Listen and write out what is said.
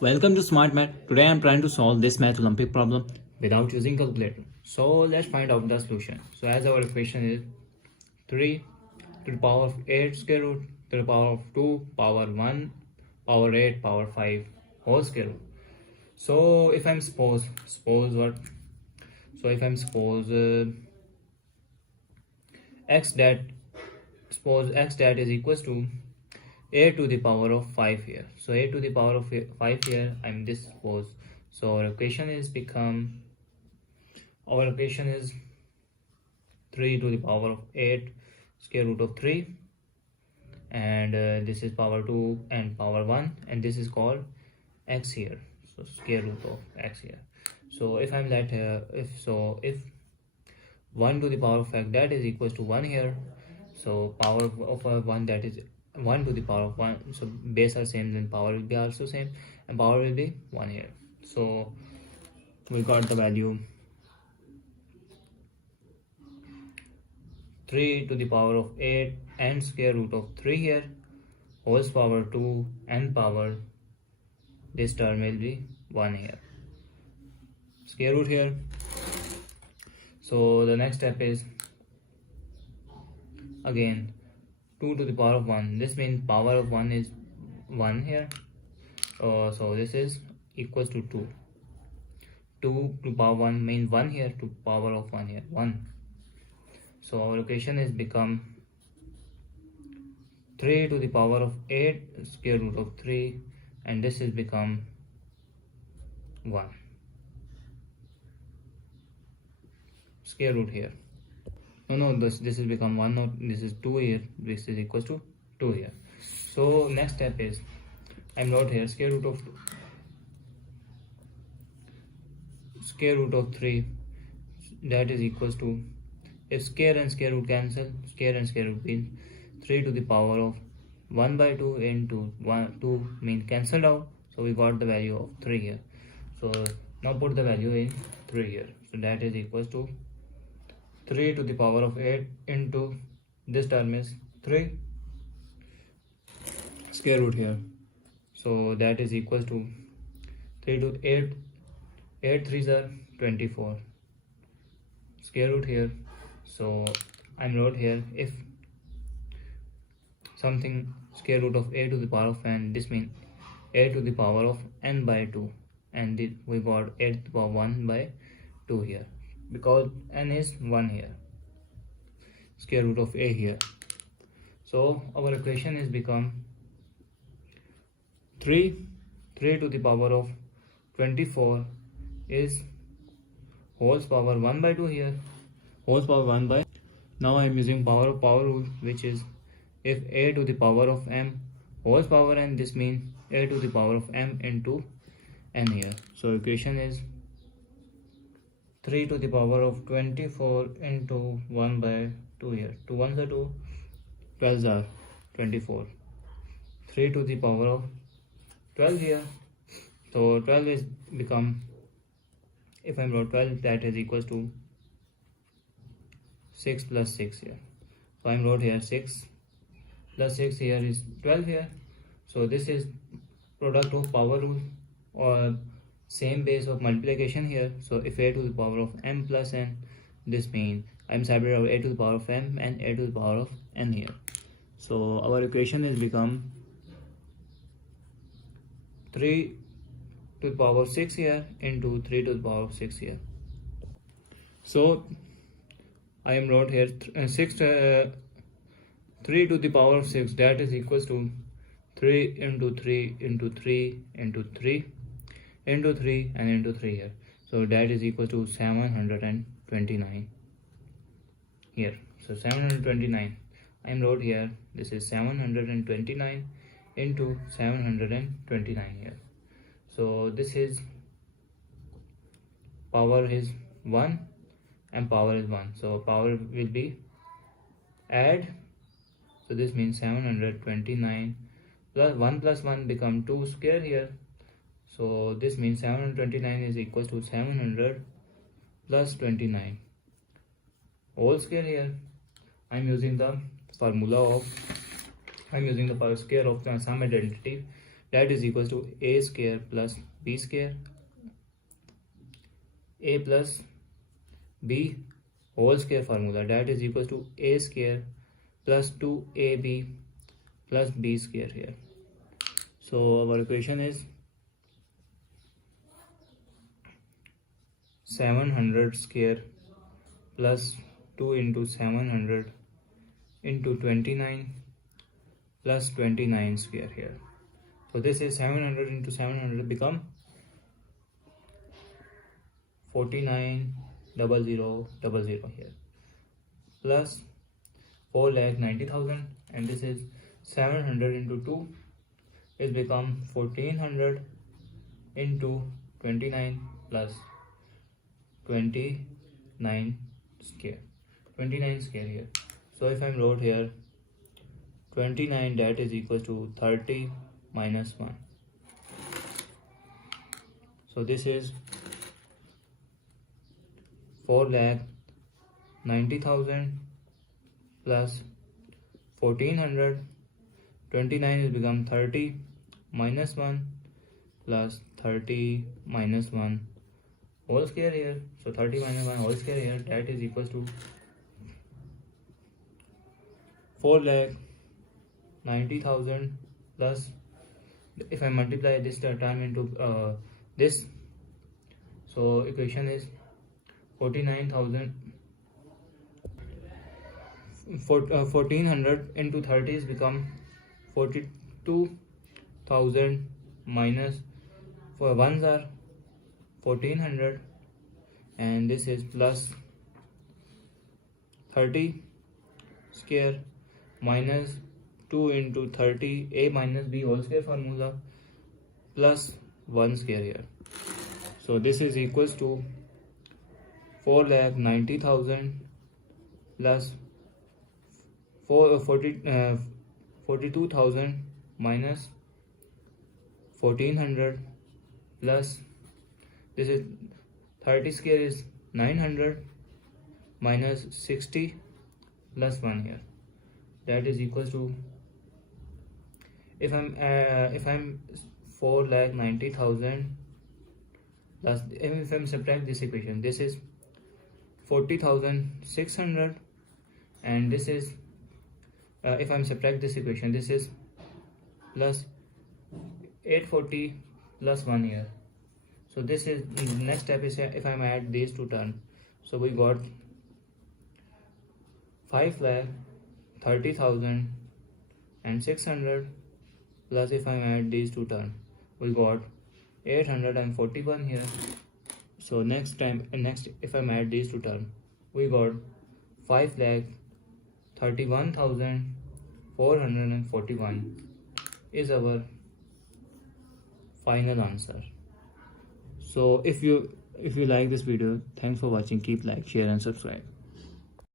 Welcome to Smart Math. Today I am trying to solve this math Olympic problem without using calculator. So let's find out the solution. So as our equation is 3 to the power of 8 square root to the power of 2 power 1 power 8 power 5 whole square root. So if I'm suppose what? So if I'm x that is equals to a to the power of 5 here. So a to the power of 5 here, I'm this suppose. So our equation is 3 to the power of 8 square root of 3, and this is power 2 and power 1, and this is called x here. So square root of x here. So if I'm that if 1 to the power of x that is equals to 1 here, so power of 1 that is 1 to the power of 1, so base are same, then power will be also same, and power will be 1 here. So we got the value 3 to the power of 8 and square root of 3 here, whole power 2 and power, this term will be 1 here, square root here. So the next step is again 2 to the power of 1. This means power of 1 is 1 here. So this is equals to 2. 2 to power 1 means 1 here, to power of 1 here, 1. So our equation is become 3 to the power of 8 square root of 3, and this is become 1 square root here. This is become 1, no, this is 2 here, this is equals to 2 here. So next step is I'm wrote here square root of 3, that is equals to, if square and square root cancel, square and square root means 3 to the power of 1 by 2 into 2 means cancelled out, so we got the value of 3 here. So now put the value in 3 here, so that is equals to 3 to the power of 8 into this term is 3 square root here, so that is equals to 3 to 8 3s are 24 square root here. So I'm wrote here if something square root of a to the power of n, this means a to the power of n by 2, and we got a to the power 1 by 2 here, because n is 1 here, square root of a here. So our equation is become 3 to the power of 24 is whole power 1 by 2 here, whole power 1 by, now I am using power rule, which is if a to the power of m whole power n, this means a to the power of m into n here. So equation is 3 to the power of 24 into 1 by 2 here. 2 1s are 2, 12s are 24. 3 to the power of 12 here. So 12 is become, if I wrote 12, that is equals to 6 plus 6 here. So I wrote here 6 plus 6 here is 12 here. So this is product of power rule or same base of multiplication here. So if a to the power of m plus n, this means I'm separating a to the power of m and a to the power of n here. So our equation is become 3 to the power of 6 here into 3 to the power of 6 here. So I am wrote here 3 to the power of 6, that is equals to 3 into 3 into 3 into 3 into 3 and into 3 here. So that is equal to 729 here. So 729, I am wrote here, this is 729 into 729 here. So this is power is 1 and power is 1, so power will be add, so this means 729 plus 1 become 2 square here. So this means 729 is equals to 700 plus 29 whole square here. I'm using the formula of, I'm using the power square of the sum identity, that is equals to a square plus b square, a plus b whole square formula, that is equals to a square plus 2ab plus b square here. So our equation is 700 square plus 2 into 700 into 29 plus 29 square here. So this is 700 into 700 become 49,000 here, plus 4,90,000, and this is 700 into 2 is become 1400 into 29 plus 29 square here. So if I'm wrote here 29, that is equal to 30 minus 1. So this is 4,90,000 plus 1400. 29 is become 30 minus 1 plus 30 minus 1 whole square here. So 30 minus 1 whole square here, that is equals to 4,90,000 plus, if I multiply this term into this, so equation is 1400 into 30 is become 42,000 minus, for ones are 1400, and this is plus 30 square minus 2 into 30 a minus b whole square formula plus 1 square here. So this is equals to 4,90,000 plus 42,000 minus 1400 plus, this is 30 square is 900 minus 60 plus 1 here, that is equals to, if I'm 4,90,000 plus, if I'm subtract this equation, this is 40,600, and this is if I'm subtract this equation, this is plus 840 plus 1 here. So this is the next step is if I'm add these two terms, so we got 5,30,000 and 600 plus, if I add these two terms, we got 841 here. So next if I add these two terms, we got 5,31,441 is our final answer. So if you like this video, thanks for watching. Keep like, share and subscribe.